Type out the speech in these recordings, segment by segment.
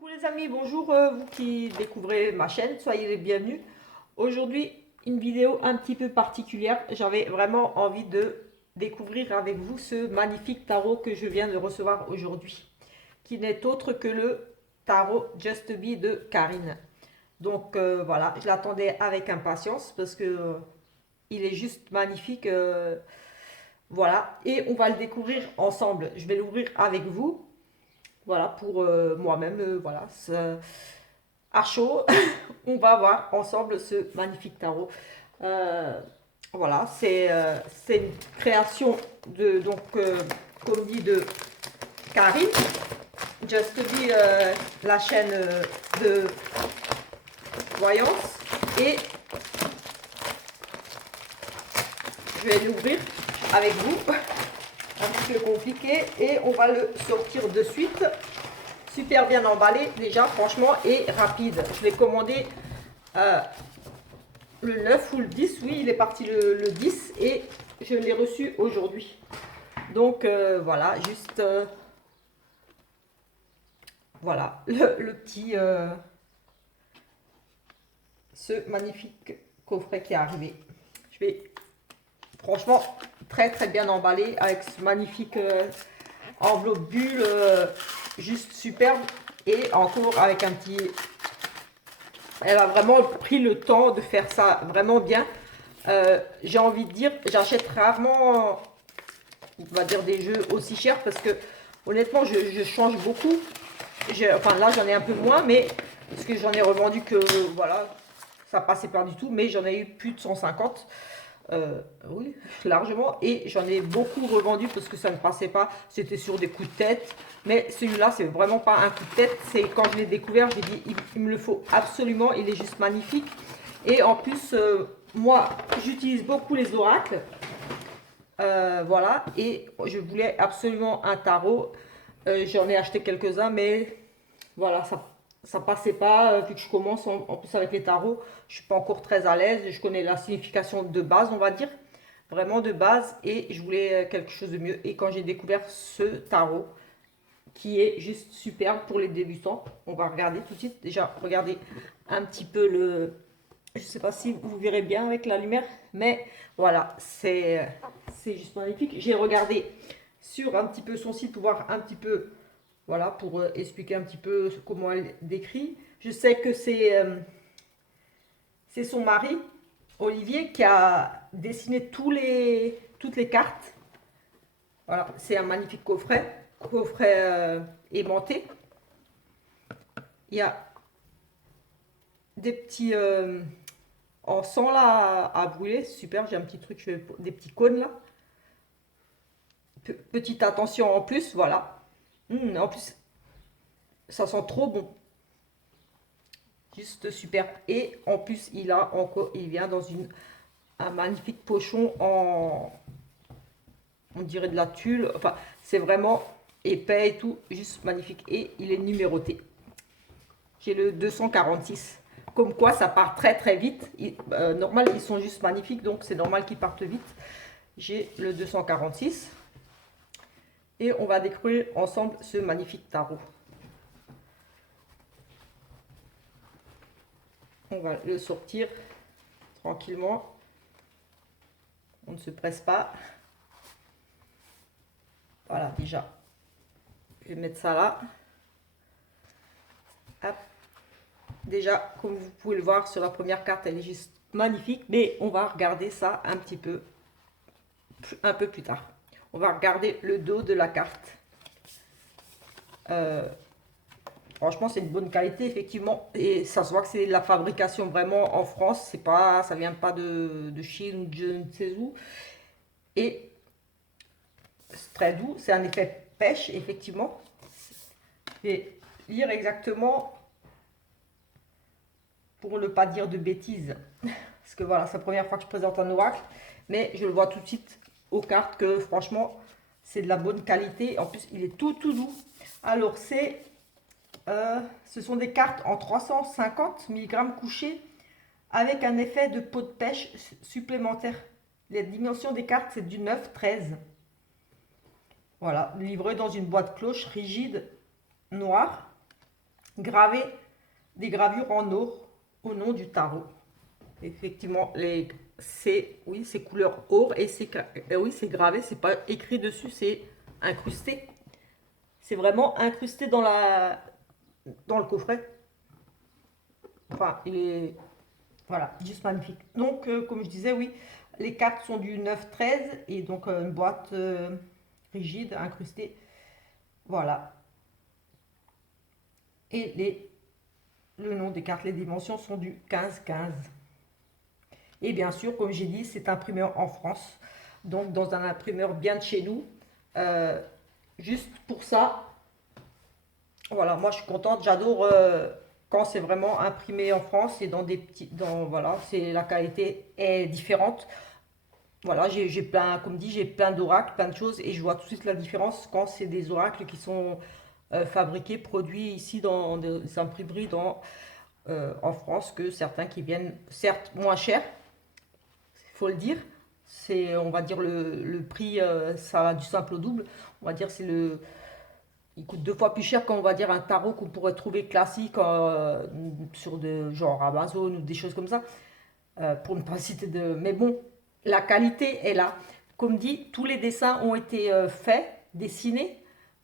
Coucou les amis, bonjour vous qui découvrez ma chaîne, soyez les bienvenus. Aujourd'hui, une vidéo un petit peu particulière. J'avais vraiment envie de découvrir avec vous ce magnifique tarot que je viens de recevoir aujourd'hui, qui n'est autre que le tarot Just Be de Karine. Donc voilà, je l'attendais avec impatience parce que il est juste magnifique. Voilà, et on va le découvrir ensemble. Je vais l'ouvrir avec vous. Voilà, pour moi-même, voilà, à chaud, on va voir ensemble ce magnifique tarot. Euh, voilà, c'est une création de, donc, comme dit, de Karine. Just Be, la chaîne de voyance. Et je vais l'ouvrir avec vous. Un petit peu compliqué. Et on va le sortir de suite. Super bien emballé déjà, franchement, et rapide. Je l'ai commandé le 9 ou le 10. Oui, il est parti le 10 et je l'ai reçu aujourd'hui. Donc voilà, juste voilà le petit ce magnifique coffret qui est arrivé. Je vais franchement très bien emballé avec ce magnifique enveloppe bulle, juste superbe, et encore avec un petit. Elle a vraiment pris le temps de faire ça vraiment bien. J'ai envie de dire, j'achète rarement, on va dire, des jeux aussi chers parce que honnêtement, je change beaucoup. Enfin là, j'en ai un peu moins, mais parce que j'en ai revendu que voilà, ça passait pas du tout, mais j'en ai eu plus de 150. Oui, largement. Et j'en ai beaucoup revendu parce que ça ne passait pas. C'était sur des coups de tête. Mais celui-là, c'est vraiment pas un coup de tête. C'est quand je l'ai découvert, j'ai dit, il me le faut absolument. Il est juste magnifique. Et en plus, moi, j'utilise beaucoup les oracles. Voilà. Et je voulais absolument un tarot. J'en ai acheté quelques-uns, mais voilà, ça passait pas. Vu que je commence en plus avec les tarots, je suis pas encore très à l'aise. Je connais la signification de base, on va dire, vraiment de base, et je voulais quelque chose de mieux. Et quand j'ai découvert ce tarot, qui est juste superbe pour les débutants, on va regarder tout de suite. Déjà, regardez un petit peu le. Je sais pas si vous verrez bien avec la lumière, mais voilà, c'est juste magnifique. J'ai regardé sur un petit peu son site pour voir un petit peu, voilà, pour expliquer un petit peu comment elle décrit. Je sais que c'est son mari, Olivier, qui a dessiné toutes les cartes. Voilà, c'est un magnifique coffret aimanté. Il y a des petits en sang là à brûler, super. J'ai un petit truc, des petits cônes là. Petite attention en plus, voilà. En plus, ça sent trop bon. Juste super. Et en plus, il vient dans un magnifique pochon on dirait de la tulle. Enfin, c'est vraiment épais et tout, juste magnifique. Et il est numéroté. J'ai le 246. Comme quoi, ça part très vite. Normal, ils sont juste magnifiques, donc c'est normal qu'ils partent vite. J'ai le 246. Et on va découvrir ensemble ce magnifique tarot. On va le sortir tranquillement. On ne se presse pas. Voilà, déjà. Je vais mettre ça là. Hop. Déjà, comme vous pouvez le voir sur la première carte, elle est juste magnifique. Mais on va regarder ça un peu plus tard. On va regarder le dos de la carte. Franchement, c'est une bonne qualité, effectivement. Et ça se voit que c'est la fabrication vraiment en France. C'est pas, ça vient pas de Chine ou de je ne sais où. Et c'est très doux. C'est un effet pêche, effectivement. Je vais lire exactement pour ne pas dire de bêtises. Parce que voilà, c'est la première fois que je présente un oracle. Mais je le vois tout de suite aux cartes que franchement, c'est de la bonne qualité. En plus, il est tout doux. Alors, ce sont des cartes en 350 mg couchés avec un effet de peau de pêche supplémentaire. Les dimensions des cartes, c'est du 9-13. Voilà, livré dans une boîte cloche rigide noire. gravé des gravures en or au nom du tarot. Effectivement, oui, c'est couleur or et oui, c'est gravé, c'est pas écrit dessus, c'est incrusté. C'est vraiment incrusté dans le coffret. Enfin, il est, voilà, juste magnifique. Donc, comme je disais, oui, les cartes sont du 9-13 et donc une boîte rigide, incrustée. Voilà. Et le nom des cartes, les dimensions sont du 15-15. Et bien sûr, comme j'ai dit, c'est imprimé en France. Donc, dans un imprimeur bien de chez nous. Euh, Juste pour ça, voilà, moi je suis contente. J'adore quand c'est vraiment imprimé en France et dans des petits. Voilà, la qualité est différente. Voilà, j'ai plein, comme dit, j'ai plein d'oracles, plein de choses, et je vois tout de suite la différence quand c'est des oracles qui sont fabriqués, produits ici dans des imprimeries en France, que certains qui viennent certes moins cher, il faut le dire. C'est, on va dire, le prix, ça va du simple au double. On va dire, il coûte 2 fois plus cher qu'on va dire un tarot qu'on pourrait trouver classique sur genre Amazon ou des choses comme ça. Pour ne pas citer de... Mais bon, la qualité est là. Comme dit, tous les dessins ont été faits, dessinés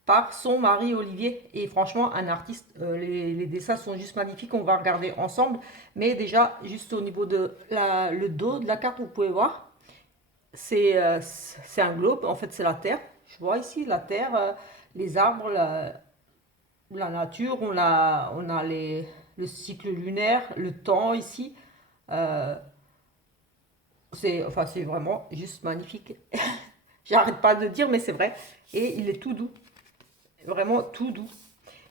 par son mari Olivier. Et franchement, un artiste, les dessins sont juste magnifiques. On va regarder ensemble. Mais déjà, juste au niveau de le dos de la carte, vous pouvez voir, c'est un globe. En fait, c'est la Terre. Je vois ici la Terre, les arbres, la nature. On a le cycle lunaire, le temps ici. Euh, c'est vraiment juste magnifique. J'arrête pas de dire, mais c'est vrai. Et il est tout doux. Vraiment tout doux.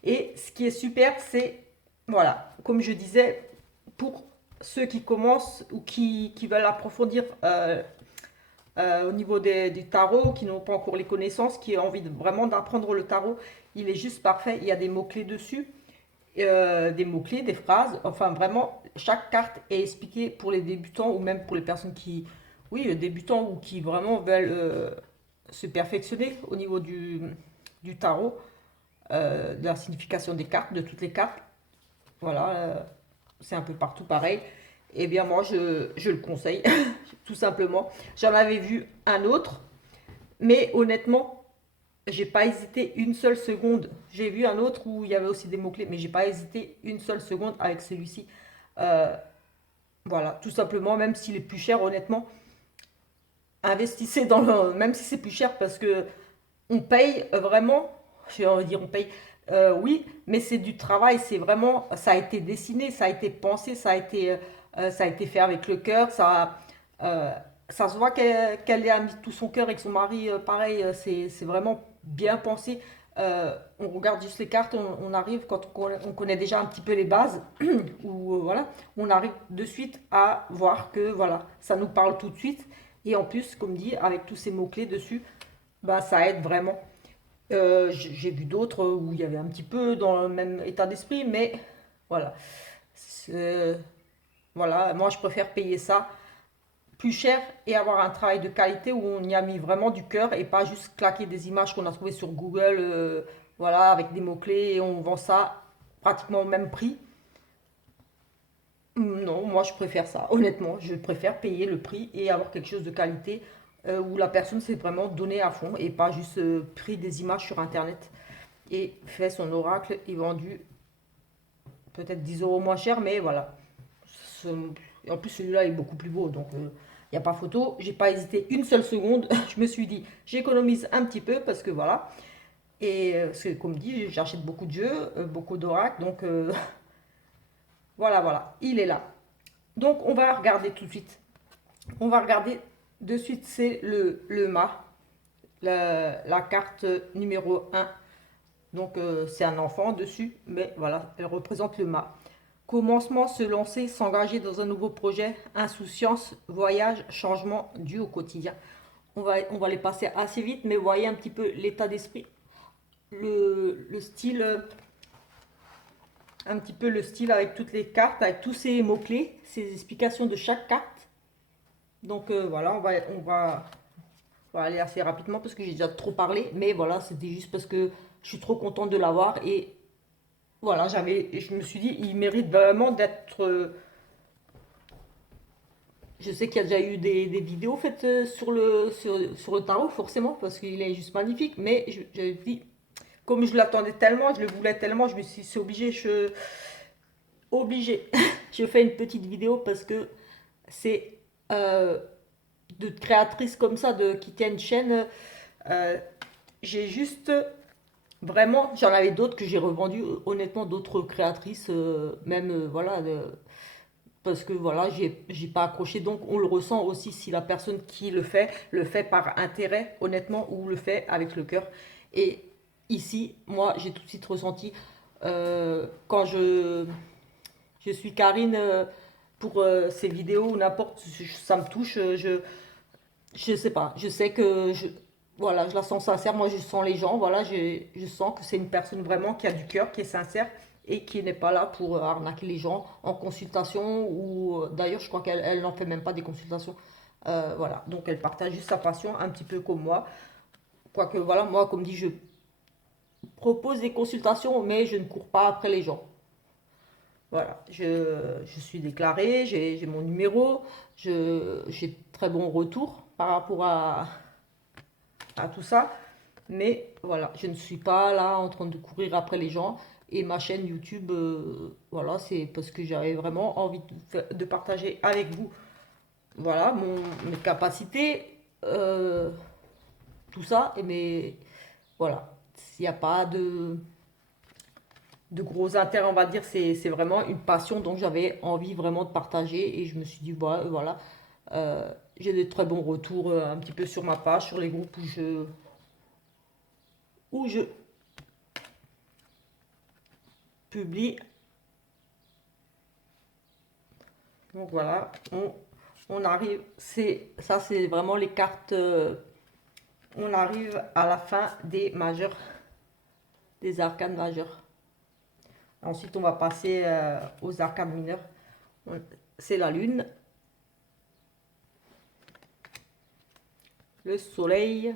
Et ce qui est super, c'est, voilà, comme je disais, pour ceux qui commencent ou qui veulent approfondir au niveau du tarot, qui n'ont pas encore les connaissances, qui ont envie vraiment d'apprendre le tarot, il est juste parfait. Il y a des mots-clés dessus, des mots-clés, des phrases. Enfin, vraiment, chaque carte est expliquée pour les débutants ou même pour les personnes qui, oui, débutants ou qui vraiment veulent se perfectionner au niveau du tarot, de la signification des cartes, de toutes les cartes. Voilà, c'est un peu partout pareil. Eh bien, moi, je le conseille, tout simplement. J'en avais vu un autre, mais honnêtement, j'ai pas hésité une seule seconde. J'ai vu un autre où il y avait aussi des mots-clés, mais j'ai pas hésité une seule seconde avec celui-ci. Euh, voilà, tout simplement, même s'il est plus cher, honnêtement, investissez même si c'est plus cher, parce que on paye vraiment, j'ai envie de dire on paye, oui, mais c'est du travail, c'est vraiment, ça a été dessiné, ça a été pensé, ça a été fait avec le cœur, euh, ça se voit qu'elle a mis tout son cœur avec son mari, pareil, c'est vraiment bien pensé. On regarde juste les cartes, on arrive, quand on connaît déjà un petit peu les bases, ou voilà, on arrive de suite à voir que voilà, ça nous parle tout de suite. Et en plus, comme dit, avec tous ces mots-clés dessus, bah, ça aide vraiment. J'ai vu d'autres où il y avait un petit peu dans le même état d'esprit, mais voilà. C'est- Voilà, moi je préfère payer ça plus cher et avoir un travail de qualité où on y a mis vraiment du cœur et pas juste claquer des images qu'on a trouvées sur Google, voilà, avec des mots-clés et on vend ça pratiquement au même prix. Non, moi je préfère ça. Honnêtement, je préfère payer le prix et avoir quelque chose de qualité où la personne s'est vraiment donnée à fond et pas juste pris des images sur internet et fait son oracle et vendu peut-être 10 euros moins cher, mais voilà. Ce- Et en plus, celui-là est beaucoup plus beau, donc il n'y a pas photo. J'ai pas hésité une seule seconde. Je me suis dit, j'économise un petit peu parce que voilà. Et c'est comme dit, j'achète beaucoup de jeux, beaucoup d'oracles, donc voilà, voilà, il est là. Donc on va regarder tout de suite. On va regarder de suite, c'est le mât, la carte numéro 1. Donc c'est un enfant dessus, mais voilà, elle représente le mât. Commencement, se lancer, s'engager dans un nouveau projet, insouciance, voyage, changement dû au quotidien. On va les passer assez vite, mais vous voyez un petit peu l'état d'esprit, le style, un petit peu le style avec toutes les cartes, avec tous ces mots-clés, ces explications de chaque carte. Donc voilà, on va aller assez rapidement parce que j'ai déjà trop parlé, mais voilà, c'était juste parce que je suis trop contente de l'avoir et voilà, je me suis dit, il mérite vraiment d'être... je sais qu'il y a déjà eu des vidéos faites sur le tarot, forcément, parce qu'il est juste magnifique, mais je dis, comme je l'attendais tellement, je le voulais tellement, je me suis dit, c'est obligé, obligé. Je fais une petite vidéo parce que c'est euh, de créatrices comme ça qui tiennent une chaîne. euh, j'ai juste vraiment, j'en avais d'autres que j'ai revendues, honnêtement, d'autres créatrices, même voilà, parce que voilà, j'ai pas accroché. Donc on le ressent aussi si la personne qui le fait par intérêt, honnêtement, ou le fait avec le cœur. Et ici, moi, j'ai tout de suite ressenti quand je suis Karine pour ces vidéos ou n'importe, ça me touche. Je sais pas, je sais que voilà, je la sens sincère. Moi, je sens les gens. Voilà, je sens que c'est une personne vraiment qui a du cœur, qui est sincère et qui n'est pas là pour arnaquer les gens en consultation ou d'ailleurs, je crois qu'elle n'en fait même pas des consultations. Voilà, donc elle partage juste sa passion, un petit peu comme moi. Quoique, voilà, moi, comme dit, je propose des consultations, mais je ne cours pas après les gens. Voilà, je suis déclarée, j'ai mon numéro, j'ai très bon retour par rapport à tout ça. Mais voilà, je ne suis pas là en train de courir après les gens. Et ma chaîne YouTube, voilà, c'est parce que j'avais vraiment envie de partager avec vous, voilà, mes capacités, tout ça. Mais voilà, s'il n'y a pas de gros intérêt, on va dire, c'est vraiment une passion dont j'avais envie vraiment de partager. Et je me suis dit, voilà, j'ai de très bons retours un petit peu sur ma page, sur les groupes où je publie. Donc voilà, on arrive, ça c'est vraiment les cartes, on arrive à la fin des majeurs, des arcanes majeurs. Ensuite on va passer aux arcanes mineurs. C'est la lune, le soleil,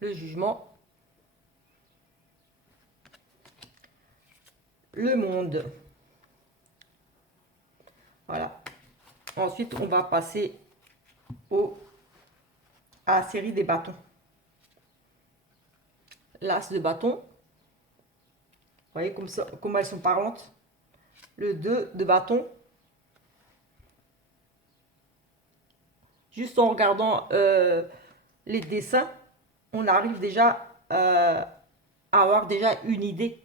le jugement, le monde. Voilà. Ensuite on va passer à la série des bâtons. L'as de bâton, vous voyez comme ça, comment elles sont parlantes. Le 2 de bâton, juste en regardant les dessins, on arrive déjà à avoir déjà une idée.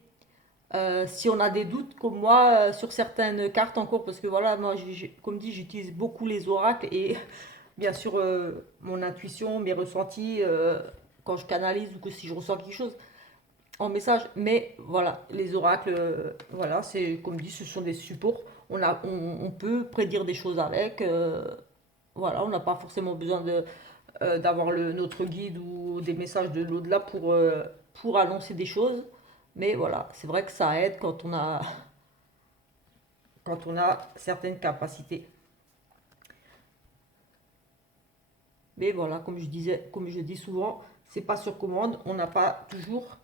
Si on a des doutes comme moi sur certaines cartes encore, parce que voilà, moi, comme dit, j'utilise beaucoup les oracles et bien sûr mon intuition, mes ressentis quand je canalise ou que si je ressens quelque chose en message. Mais voilà, les oracles, voilà, c'est comme dit, ce sont des supports. On peut prédire des choses avec. Voilà, on n'a pas forcément besoin d'avoir notre guide ou des messages de l'au-delà pour annoncer des choses. Mais voilà, c'est vrai que ça aide quand on a certaines capacités. Mais voilà, comme je disais, comme je dis souvent, c'est pas sur commande. On n'a pas toujours,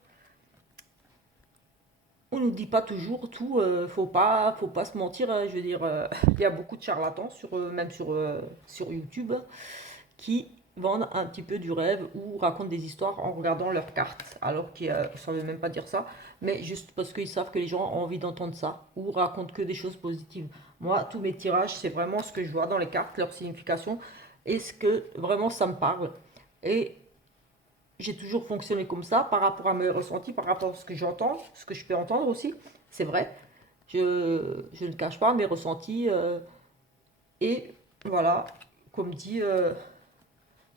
on nous dit pas toujours tout. Faut pas se mentir. Je veux dire, il y a beaucoup de charlatans même sur YouTube qui vendent un petit peu du rêve ou racontent des histoires en regardant leurs cartes, alors qu'ils ne veut même pas dire ça, mais juste parce qu'ils savent que les gens ont envie d'entendre ça, ou racontent que des choses positives. Moi, tous mes tirages, c'est vraiment ce que je vois dans les cartes, leur signification, et ce que vraiment ça me parle. Et j'ai toujours fonctionné comme ça, par rapport à mes ressentis, par rapport à ce que j'entends, ce que je peux entendre aussi, c'est vrai. Je ne cache pas mes ressentis, et voilà, comme dit...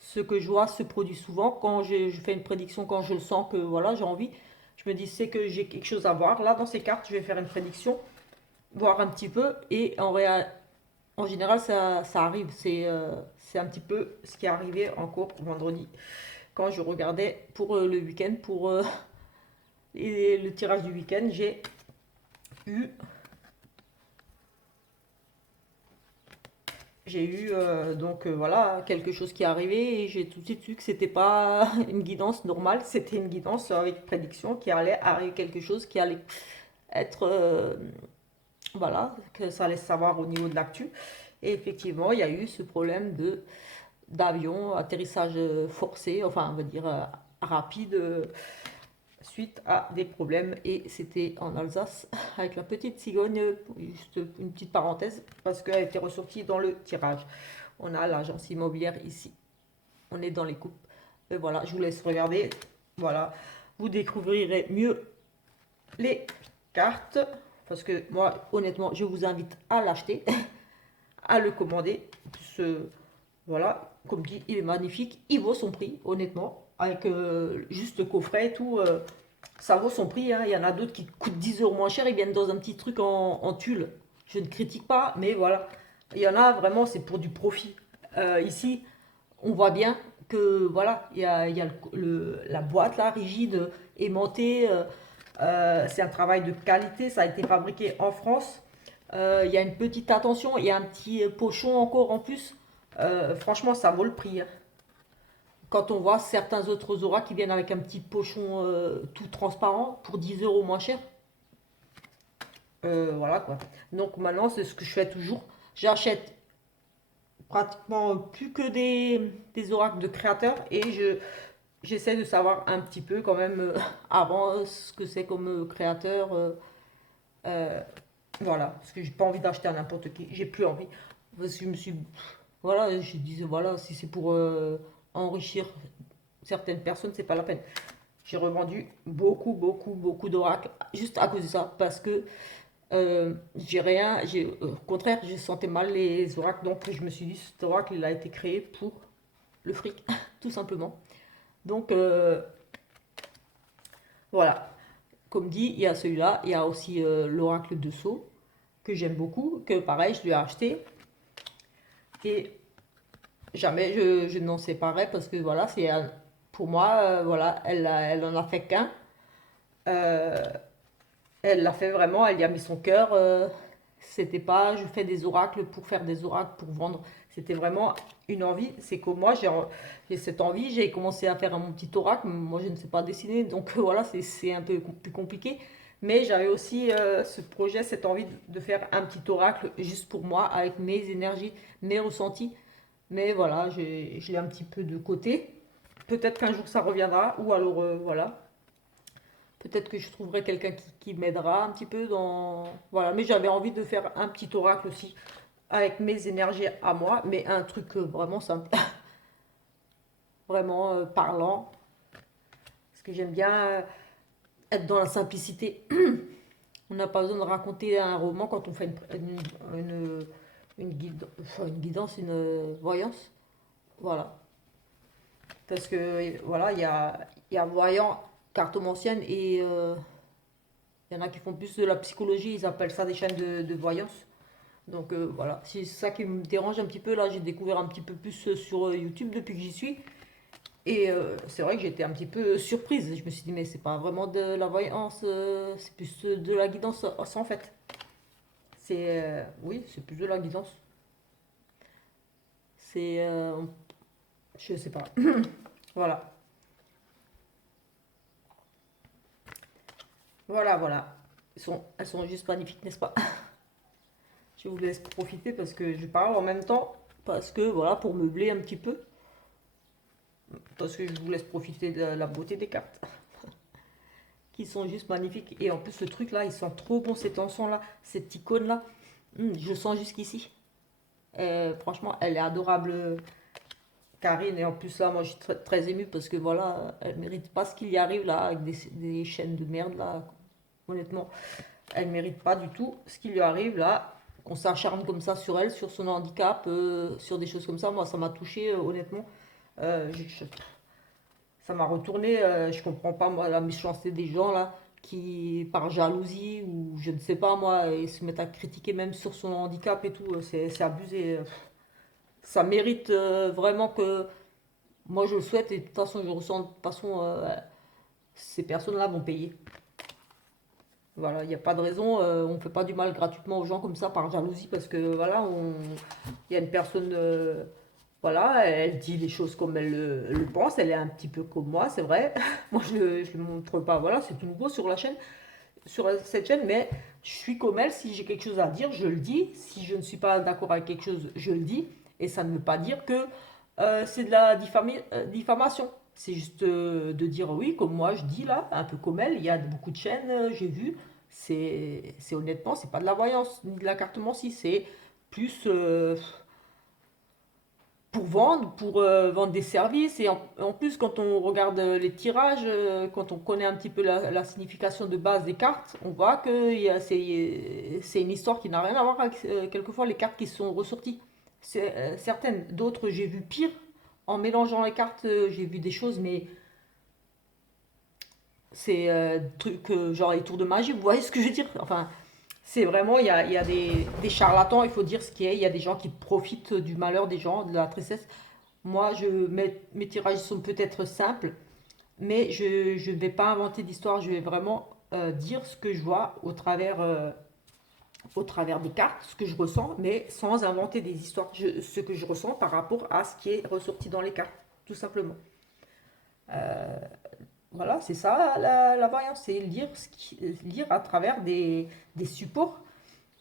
ce que je vois se produit souvent quand je fais une prédiction, quand je le sens que voilà, j'ai envie. Je me dis, c'est que j'ai quelque chose à voir. Là, dans ces cartes, je vais faire une prédiction, voir un petit peu. Et en général, ça arrive. C'est un petit peu ce qui est arrivé encore vendredi, quand je regardais pour le week-end, pour le tirage du week-end. J'ai eu j'ai eu donc voilà quelque chose qui est arrivé et j'ai tout de suite su que c'était pas une guidance normale, c'était une guidance avec prédiction qui allait arriver quelque chose qui allait être voilà, que ça allait savoir au niveau de l'actu. Et effectivement, il y a eu ce problème de d'avion, atterrissage forcé, enfin on va dire rapide, suite à des problèmes. Et c'était en Alsace, avec la petite cigogne, juste une petite parenthèse, parce qu'elle était ressortie dans le tirage. On a l'agence immobilière ici, on est dans les coupes. Et voilà, je vous laisse regarder. Voilà, vous découvrirez mieux les cartes, parce que moi, honnêtement, je vous invite à l'acheter, à le commander. Voilà, comme dit, il est magnifique, il vaut son prix, honnêtement, avec juste le coffret et tout, ça vaut son prix, hein. Il y en a d'autres qui coûtent 10 € moins cher, ils viennent dans un petit truc en tulle. Je ne critique pas, mais voilà, il y en a vraiment, c'est pour du profit. Ici, on voit bien que voilà, il y a la boîte là, rigide, aimantée, c'est un travail de qualité, ça a été fabriqué en France. Il y a une petite attention, il y a un petit pochon encore en plus. Franchement, ça vaut le prix, hein. Quand on voit certains autres auras qui viennent avec un petit pochon tout transparent pour 10 € moins cher. Voilà quoi. Donc maintenant, c'est ce que je fais toujours. J'achète pratiquement plus que des oracles de créateurs et j'essaie de savoir un petit peu quand même avant ce que c'est comme créateur. Euh, voilà, parce que j'ai pas envie d'acheter à n'importe qui. J'ai plus envie. Parce que je me suis. Voilà, je disais, voilà, si c'est pour enrichir certaines personnes, c'est pas la peine. J'ai revendu beaucoup, beaucoup, beaucoup d'oracles juste à cause de ça. Parce que j'ai rien. Au contraire, je sentais mal les oracles. Donc je me suis dit, cet oracle, il a été créé pour le fric, tout simplement. Donc voilà. Comme dit, il y a celui-là. Il y a aussi l'oracle de Sceaux, que j'aime beaucoup. Que pareil, je lui ai acheté. Et jamais je n'en séparais parce que voilà, c'est pour moi, voilà, elle en a fait qu'un. Euh, Elle l'a fait vraiment, elle y a mis son cœur. C'était pas je fais des oracles pour faire des oracles pour vendre. C'était vraiment une envie. C'est que moi j'ai cette envie. J'ai commencé à faire mon petit oracle. Moi je ne sais pas dessiner, donc voilà, c'est un peu plus compliqué. Mais j'avais aussi ce projet, cette envie de faire un petit oracle juste pour moi, avec mes énergies, mes ressentis. Mais voilà, je l'ai un petit peu de côté. Peut-être qu'un jour ça reviendra, ou alors voilà. Peut-être que je trouverai quelqu'un qui m'aidera un petit peu dans. Voilà, mais j'avais envie de faire un petit oracle aussi, avec mes énergies à moi, mais un truc vraiment simple, vraiment parlant. Parce que j'aime bien être dans la simplicité. On n'a pas besoin de raconter un roman quand on fait une guidance, une voyance. Voilà. Parce que voilà, il y a voyant, cartomancienne et il y en a qui font plus de la psychologie, ils appellent ça des chaînes de voyance. Donc voilà, c'est ça qui me dérange un petit peu. Là, j'ai découvert un petit peu plus sur YouTube depuis que j'y suis. Et c'est vrai que j'étais un petit peu surprise. Je me suis dit, mais c'est pas vraiment de la voyance, c'est plus de la guidance en fait. Oui, c'est plus de la guidance. C'est. Je sais pas. Voilà. Voilà, voilà. Elles sont juste magnifiques, n'est-ce pas? Je vous laisse profiter parce que je parle en même temps. Parce que voilà, pour meubler un petit peu. Parce que je vous laisse profiter de la beauté des cartes. Qui sont juste magnifiques. Et en plus, ce truc là, ils sont trop bons, ces tensions là, cette icône là. Je sens jusqu'ici. Franchement, elle est adorable, Karine. Et en plus, là, moi, je suis très, très émue parce que voilà, elle mérite pas ce qu'il y arrive là, avec des chaînes de merde là. Honnêtement, elle mérite pas du tout ce qui lui arrive là. Qu'on s'acharne comme ça sur elle, sur son handicap, sur des choses comme ça. Moi, ça m'a touché, honnêtement. Ça m'a retourné. Je comprends pas, moi, la méchanceté des gens là, qui, par jalousie ou je ne sais pas moi, ils se mettent à critiquer même sur son handicap et tout. C'est abusé. Ça mérite vraiment que. Moi, je le souhaite et de toute façon, je ressens de toute façon, ces personnes-là vont payer. Voilà, il n'y a pas de raison, on ne fait pas du mal gratuitement aux gens comme ça par jalousie parce que voilà, il y a une personne, voilà, elle dit les choses comme elle le pense, elle est un petit peu comme moi, c'est vrai. Moi, je le montre pas, voilà, c'est tout nouveau sur la chaîne, sur cette chaîne, mais je suis comme elle, si j'ai quelque chose à dire, je le dis. Si je ne suis pas d'accord avec quelque chose, je le dis. Et ça ne veut pas dire que c'est de la diffamation. C'est juste de dire oui, comme moi je dis là, un peu comme elle. Il y a beaucoup de chaînes, j'ai vu. C'est honnêtement, c'est pas de la voyance ni de la cartomancie. C'est plus pour vendre, pour vendre des services. Et en plus, quand on regarde les tirages, quand on connaît un petit peu la signification de base des cartes, on voit que c'est une histoire qui n'a rien à voir avec quelquefois les cartes qui sont ressorties. Certaines, d'autres, j'ai vu pire. En mélangeant les cartes, j'ai vu des choses, mais c'est trucs genre les tours de magie, vous voyez ce que je veux dire? Enfin, c'est vraiment, il y a des charlatans, il faut dire ce qui est. Il y a des gens qui profitent du malheur des gens, de la tristesse. Moi, mes tirages sont peut-être simples, mais je ne vais pas inventer d'histoire. Je vais vraiment dire ce que je vois au travers des cartes, ce que je ressens, mais sans inventer des histoires. Ce que je ressens par rapport à ce qui est ressorti dans les cartes, tout simplement. Voilà, c'est ça la voyance, c'est lire à travers des supports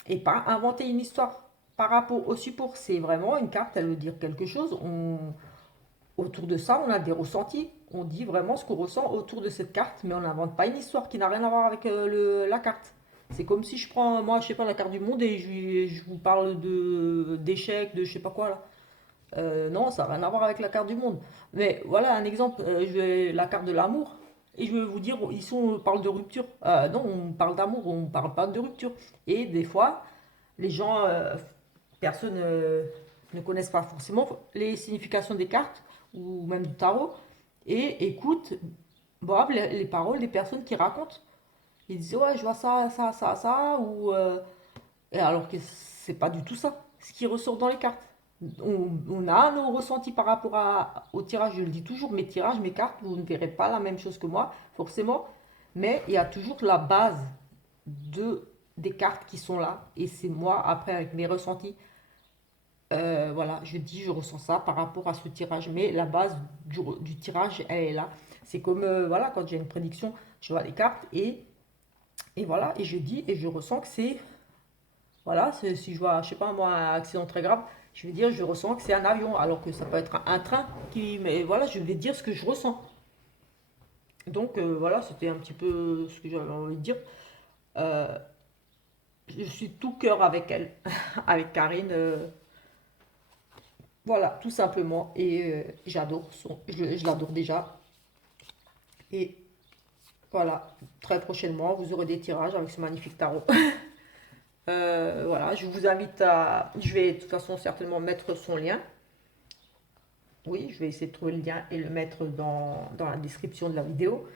et pas inventer une histoire. Par rapport au support, c'est vraiment une carte, elle veut dire quelque chose. Autour de ça, on a des ressentis. On dit vraiment ce qu'on ressent autour de cette carte, mais on n'invente pas une histoire qui n'a rien à voir avec la carte. C'est comme si je prends, moi, je sais pas, la carte du monde et je vous parle d'échecs, de je sais pas quoi là. Non, ça n'a rien à voir avec la carte du monde. Mais voilà un exemple, la carte de l'amour. Et je vais vous dire, ici on parle de rupture. Non, on parle d'amour, on ne parle pas de rupture. Et des fois, les gens, personne ne connaissent pas forcément les significations des cartes ou même du tarot et écoutent bon, les paroles des personnes qui racontent. Ils disent ouais, je vois ça, ça, ça, ça, et alors que c'est pas du tout ça, ce qui ressort dans les cartes. On a nos ressentis par rapport au tirage, je le dis toujours, mes tirages, mes cartes, vous ne verrez pas la même chose que moi, forcément, mais il y a toujours la base de, des cartes qui sont là, et c'est moi, après, avec mes ressentis, voilà, je dis, je ressens ça par rapport à ce tirage, mais la base du tirage, elle est là. C'est comme, voilà, quand j'ai une prédiction, je vois les cartes, et voilà, et je dis, et je ressens que c'est voilà, si je vois, je sais pas moi, un accident très grave, je vais dire, je ressens que c'est un avion, alors que ça peut être un train qui. Mais voilà, je vais dire ce que je ressens. Donc voilà, c'était un petit peu ce que j'avais envie de dire. Euh, je suis tout cœur avec elle, avec Karine. Voilà, tout simplement. Et j'adore je l'adore déjà. Et voilà, très prochainement, vous aurez des tirages avec ce magnifique tarot. Voilà, je vous invite à. Je vais de toute façon certainement mettre son lien. Oui, je vais essayer de trouver le lien et le mettre dans la description de la vidéo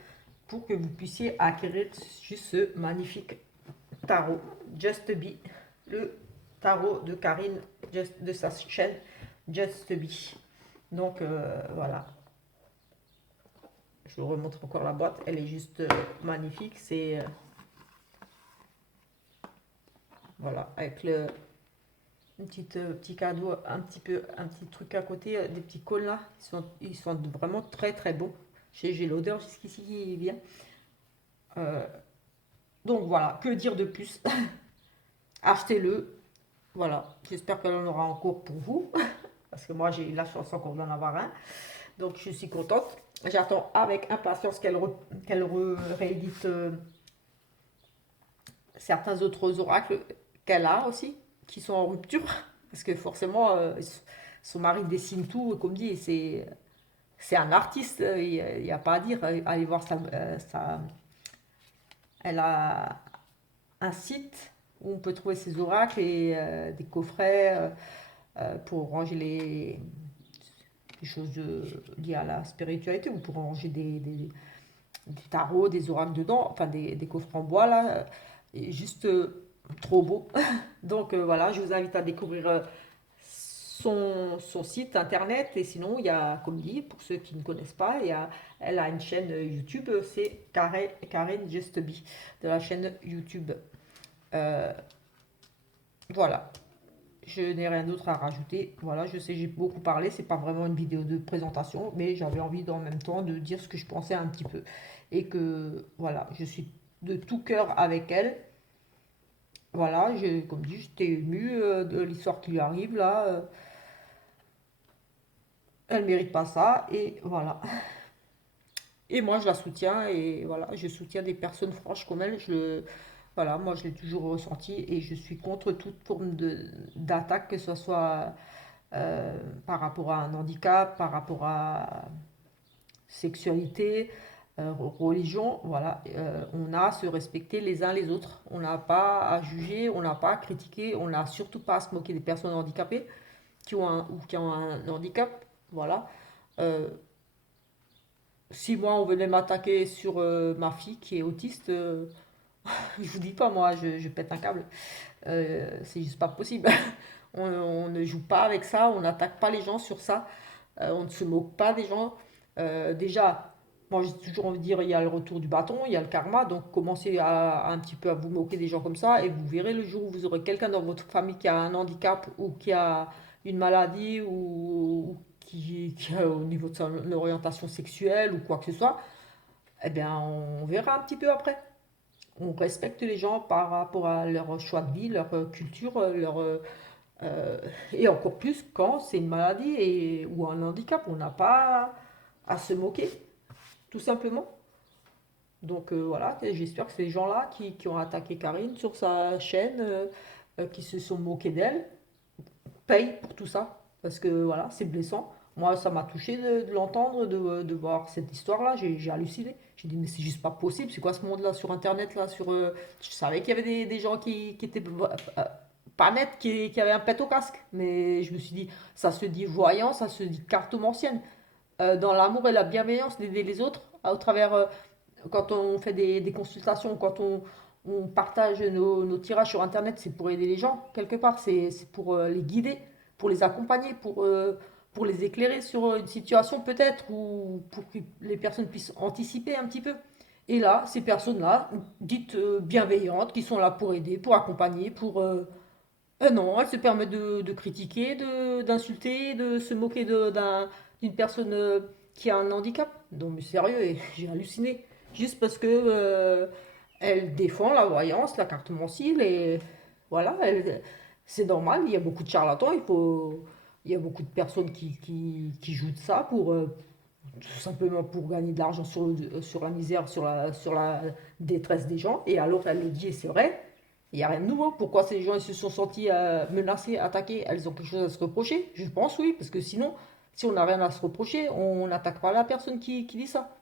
pour que vous puissiez acquérir juste ce magnifique tarot Just Be, le tarot de Karine de sa chaîne Just Be. Donc voilà, je vous remontre encore la boîte, elle est juste magnifique. C'est voilà, avec petit cadeau, un petit truc à côté, des petits cols là, ils sont vraiment très très beaux. J'ai l'odeur jusqu'ici qui vient. Euh, donc voilà, que dire de plus? Achetez-le. Voilà, j'espère qu'elle en aura encore pour vous, parce que moi j'ai la chance encore d'en avoir un. Donc je suis contente. J'attends avec impatience qu'elle réédite certains autres oracles qu'elle a aussi, qui sont en rupture, parce que forcément, son mari dessine tout, comme dit, c'est un artiste, il n'y a pas à dire. Allez voir elle a un site où on peut trouver ses oracles et des coffrets pour ranger les choses liées à la spiritualité, ou pour ranger des tarots, des oracles dedans, enfin des coffres en bois là, juste trop beau. Donc voilà, je vous invite à découvrir son site internet. Et sinon, il y a, comme dit, pour ceux qui ne connaissent pas, elle a une chaîne YouTube, c'est Karen Just Be, de la chaîne YouTube. Euh, voilà, je n'ai rien d'autre à rajouter. Voilà, je sais, j'ai beaucoup parlé, c'est pas vraiment une vidéo de présentation, mais j'avais envie en même temps de dire ce que je pensais un petit peu. Et que, voilà, je suis de tout cœur avec elle. Voilà, comme dit, j'étais émue de l'histoire qui lui arrive là. Elle mérite pas ça, et voilà. Et moi, je la soutiens, et voilà, je soutiens des personnes franches comme elle. Voilà, moi, je l'ai toujours ressenti, et je suis contre toute forme d'attaque, que ce soit par rapport à un handicap, par rapport à sexualité, religion. Voilà, on a à se respecter les uns les autres. On n'a pas à juger, on n'a pas à critiquer, on n'a surtout pas à se moquer des personnes handicapées ou qui ont un handicap. Voilà. Euh, Si moi on venait m'attaquer sur ma fille qui est autiste, je vous dis pas, moi je pète un câble. C'est juste pas possible. On ne joue pas avec ça, on n'attaque pas les gens sur ça, on ne se moque pas des gens. Déjà, moi j'ai toujours envie de dire, il y a le retour du bâton, il y a le karma, donc commencez un petit peu à vous moquer des gens comme ça, et vous verrez le jour où vous aurez quelqu'un dans votre famille qui a un handicap ou qui a une maladie ou qui a au niveau de son orientation sexuelle ou quoi que ce soit, eh bien on verra un petit peu après. On respecte les gens par rapport à leur choix de vie, leur culture, euh, et encore plus quand c'est une maladie ou un handicap. On n'a pas à se moquer, tout simplement. Donc voilà, j'espère que ces gens-là qui ont attaqué Karine sur sa chaîne, qui se sont moqués d'elle, payent pour tout ça. Parce que voilà, c'est blessant. Moi, ça m'a touché de l'entendre, de voir cette histoire-là. J'ai halluciné. J'ai dit, mais c'est juste pas possible. C'est quoi ce monde-là sur Internet là Je savais qu'il y avait des gens qui étaient pas nets, qui avaient un pet au casque. Mais je me suis dit, ça se dit voyant, ça se dit cartomancienne. Dans l'amour et la bienveillance d'aider les autres, au travers, quand on fait des consultations, quand on partage nos tirages sur Internet, c'est pour aider les gens, quelque part. C'est pour les guider, pour les accompagner, pour les éclairer sur une situation peut-être, ou pour que les personnes puissent anticiper un petit peu. Et là, ces personnes-là, dites bienveillantes, qui sont là pour aider, pour accompagner, non, elles se permettent de critiquer, d'insulter, de se moquer d'une personne qui a un handicap. Non mais sérieux, et j'ai halluciné. Juste parce que elle défend la voyance, la cartomancie, et voilà, c'est normal, il y a beaucoup de charlatans, il y a beaucoup de personnes qui jouent de ça tout simplement pour gagner de l'argent sur la misère, sur la détresse des gens. Et alors elle le dit, et c'est vrai, il n'y a rien de nouveau. Pourquoi ces gens ils se sont sentis menacés, attaqués? Elles ont quelque chose à se reprocher? Je pense oui, parce que sinon, si on n'a rien à se reprocher, on n'attaque pas la personne qui dit ça.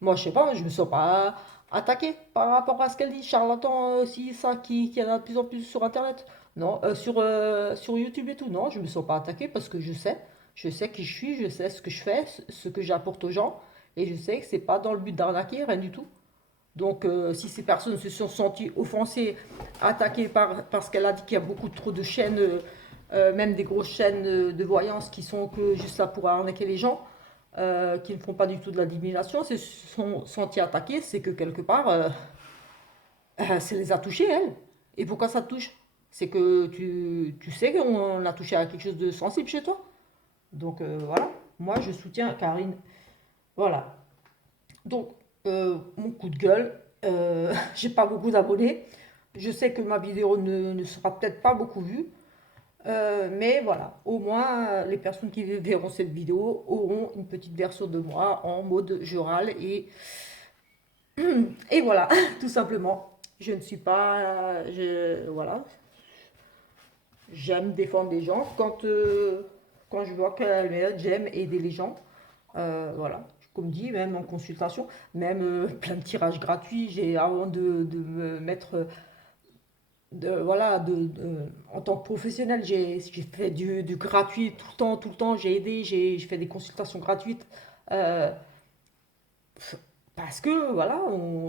Moi, je sais pas, je me sens pas attaqué par rapport à ce qu'elle dit. Charlatan, si ça, qui en a de plus en plus sur Internet. Non, sur YouTube et tout. Non, je me sens pas attaqué parce que je sais qui je suis, je sais ce que je fais, ce que j'apporte aux gens. Et je sais que c'est pas dans le but d'arnaquer, rien du tout. Donc, si ces personnes se sont senties offensées, attaquées parce qu'elle a dit qu'il y a beaucoup trop de chaînes, même des grosses chaînes de voyance qui sont que juste là pour arnaquer les gens, qui ne font pas du tout de la divination, se sont senties attaquées, c'est que quelque part, ça les a touchées, elles. Et pourquoi ça te touche? C'est que tu sais qu'on a touché à quelque chose de sensible chez toi. Donc voilà, moi je soutiens Karine. Voilà. Donc, mon coup de gueule, j'ai pas beaucoup d'abonnés. Je sais que ma vidéo ne sera peut-être pas beaucoup vue. Mais voilà, au moins les personnes qui verront cette vidéo auront une petite version de moi en mode je râle et voilà, tout simplement. Je ne suis pas. Voilà, j'aime défendre les gens. Quand je vois qu'elle mérite, j'aime aider les gens. Voilà, comme dit, même en consultation, même plein de tirages gratuits. Avant de me mettre, voilà, en tant que professionnel, j'ai fait du gratuit tout le temps. J'ai aidé, j'ai fait des consultations gratuites. euh, Parce que, voilà,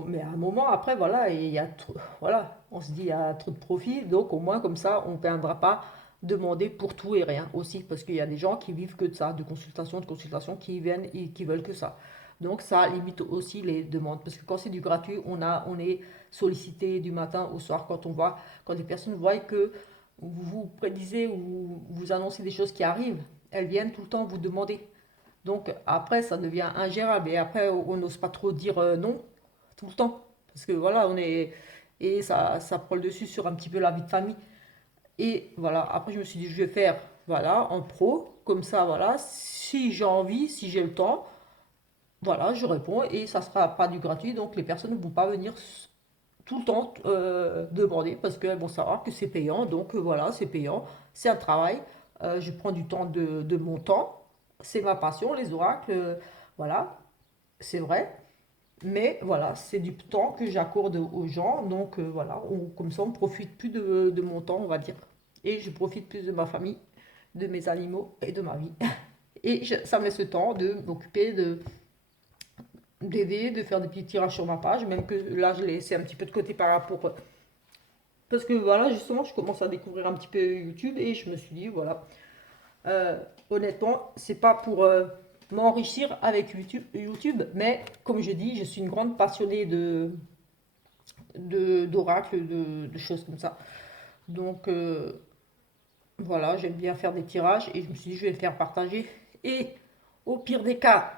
mais à un moment après, voilà, il y a trop, voilà, on se dit, il y a trop de profit, donc au moins comme ça, on ne perdra pas demander pour tout et rien aussi, parce qu'il y a des gens qui vivent que de ça, de consultation, qui viennent et qui veulent que ça. Donc ça limite aussi les demandes, parce que quand c'est du gratuit, on est sollicité du matin au soir quand on voit, quand les personnes voient que vous prédisez ou vous annoncez des choses qui arrivent, elles viennent tout le temps vous demander. Donc après, ça devient ingérable et après, on n'ose pas trop dire non tout le temps, parce que voilà, on est et ça prend le dessus sur un petit peu la vie de famille. Et voilà, après je me suis dit, je vais faire, voilà, en pro, comme ça, voilà, si j'ai envie, si j'ai le temps, voilà, je réponds et ça sera pas du gratuit, donc les personnes ne vont pas venir tout le temps demander parce qu'elles vont savoir que c'est payant, donc voilà, c'est payant, c'est un travail, je prends du temps de mon temps, c'est ma passion, les oracles, voilà, c'est vrai, mais voilà, c'est du temps que j'accorde aux gens, donc voilà, comme ça on profite plus de mon temps, on va dire, et je profite plus de ma famille, de mes animaux et de ma vie. Et ça me laisse le temps de m'occuper d'aider, de faire des petits tirages sur ma page, même que là je l'ai laissé un petit peu de côté par rapport. Parce que voilà, justement, je commence à découvrir un petit peu YouTube et je me suis dit, voilà, honnêtement, c'est pas pour m'enrichir avec YouTube, mais comme je dis, je suis une grande passionnée d'oracles, de choses comme ça. Donc voilà, j'aime bien faire des tirages et je me suis dit, je vais le faire partager. Et au pire des cas,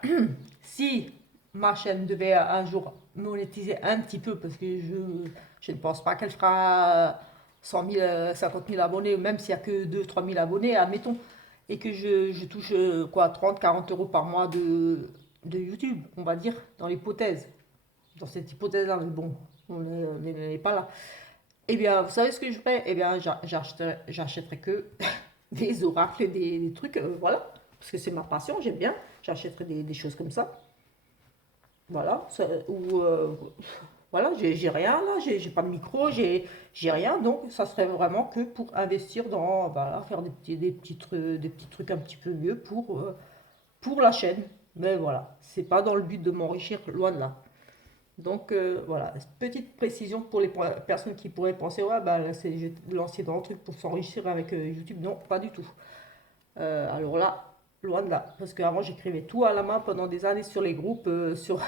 si ma chaîne devait un jour monétiser un petit peu, parce que je ne pense pas qu'elle fera 100 000, 50 000 abonnés, même s'il n'y a que 2 3 000 abonnés, admettons, et que je touche quoi, 30 40 euros par mois de YouTube, on va dire, dans l'hypothèse. Dans cette hypothèse-là, mais bon, on n'est pas là. Eh bien, vous savez ce que je ferais? Eh bien, j'achèterais que des oracles, des trucs, voilà. Parce que c'est ma passion, j'aime bien. J'achèterais des choses comme ça. Voilà. Ou, voilà, j'ai rien là, j'ai pas de micro, j'ai rien. Donc, ça serait vraiment que pour investir dans, voilà, faire des petits trucs un petit peu mieux pour la chaîne. Mais voilà, c'est pas dans le but de m'enrichir, loin de là. Donc voilà, petite précision pour les personnes qui pourraient penser, ouais, bah là, je vais lancer dans le truc pour s'enrichir avec YouTube. Non, pas du tout. Alors là, loin de là. Parce qu'avant, j'écrivais tout à la main pendant des années sur les groupes, sur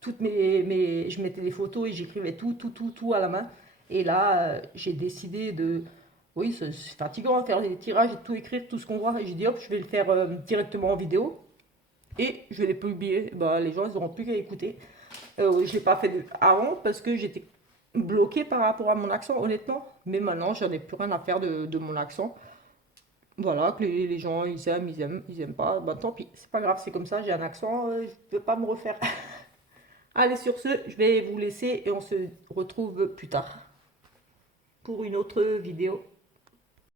toutes je mettais des photos et j'écrivais tout à la main. Et là, j'ai décidé de. Oui, c'est fatigant de faire des tirages et tout écrire, tout ce qu'on voit. Et j'ai dit, hop, je vais le faire directement en vidéo et je vais les publier. Bah, les gens, ils n'auront plus qu'à écouter. Je ne l'ai pas fait avant parce que j'étais bloquée par rapport à mon accent, honnêtement. Mais maintenant, j'en ai plus rien à faire de mon accent. Voilà, que les gens, ils aiment pas. Bah tant pis, c'est pas grave, c'est comme ça, j'ai un accent, je ne peux pas me refaire. Allez, sur ce, je vais vous laisser et on se retrouve plus tard pour une autre vidéo.